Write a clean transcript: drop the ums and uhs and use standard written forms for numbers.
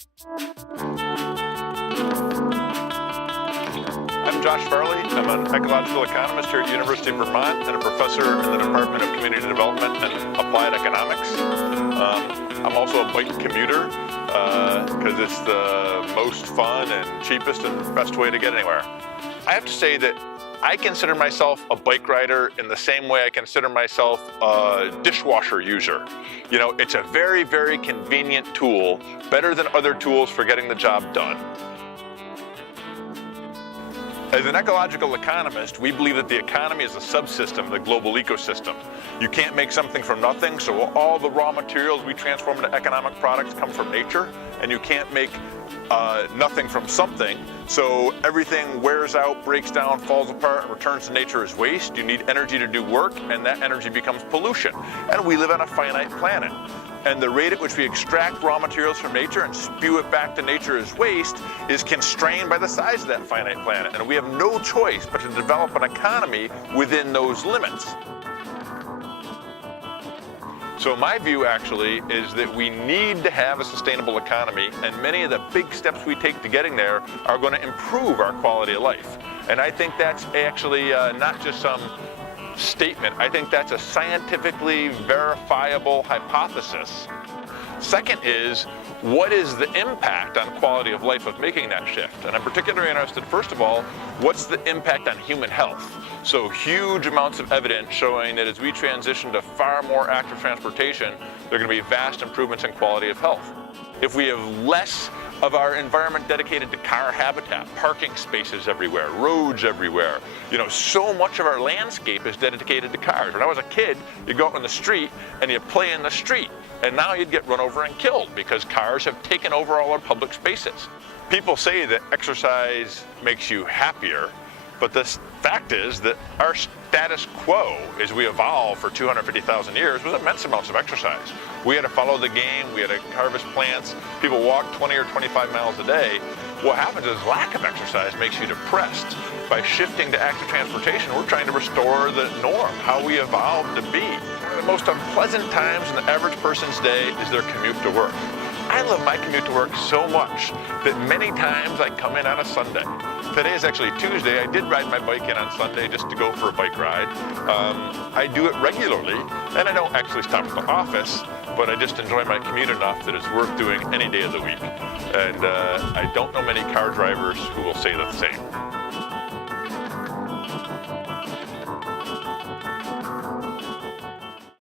I'm Josh Farley. I'm an ecological economist here at the University of Vermont and a professor in the Department of Community Development and Applied Economics. I'm also a bike commuter because it's the most fun and cheapest and best way to get anywhere. I have to say that I consider myself a bike rider in the same way I consider myself a dishwasher user. You know, it's a very, very convenient tool, better than other tools for getting the job done. As an ecological economist, we believe that the economy is a subsystem of the global ecosystem. You can't make something from nothing, so all the raw materials we transform into economic products come from nature, and you can't make nothing from something, so everything wears out, breaks down, falls apart, and returns to nature as waste. You need energy to do work, and that energy becomes pollution. And we live on a finite planet. And the rate at which we extract raw materials from nature and spew it back to nature as waste is constrained by the size of that finite planet. And we have no choice but to develop an economy within those limits. So my view actually is that we need to have a sustainable economy, and many of the big steps we take to getting there are going to improve our quality of life. And I think that's actually not just some statement. I think that's a scientifically verifiable hypothesis. Second is, what is the impact on quality of life of making that shift? And I'm particularly interested, first of all, what's the impact on human health? So huge amounts of evidence showing that as we transition to far more active transportation, there are going to be vast improvements in quality of health. If we have less of our environment dedicated to car habitat, parking spaces everywhere, roads everywhere. You know, so much of our landscape is dedicated to cars. When I was a kid, you'd go out on the street and you'd play in the street. And now you'd get run over and killed because cars have taken over all our public spaces. People say that exercise makes you happier, but the fact is that our status quo as we evolved for 250,000 years was immense amounts of exercise. We had to follow the game, we had to harvest plants, people walk 20 or 25 miles a day. What happens is lack of exercise makes you depressed. By shifting to active transportation, we're trying to restore the norm, how we evolved to be. One of the most unpleasant times in the average person's day is their commute to work. I love my commute to work so much that many times I come in on a Sunday. Today is actually Tuesday. I did ride my bike in on Sunday just to go for a bike ride. I do it regularly, and I don't actually stop at the office, but I just enjoy my commute enough that it's worth doing any day of the week. And I don't know many car drivers who will say the same.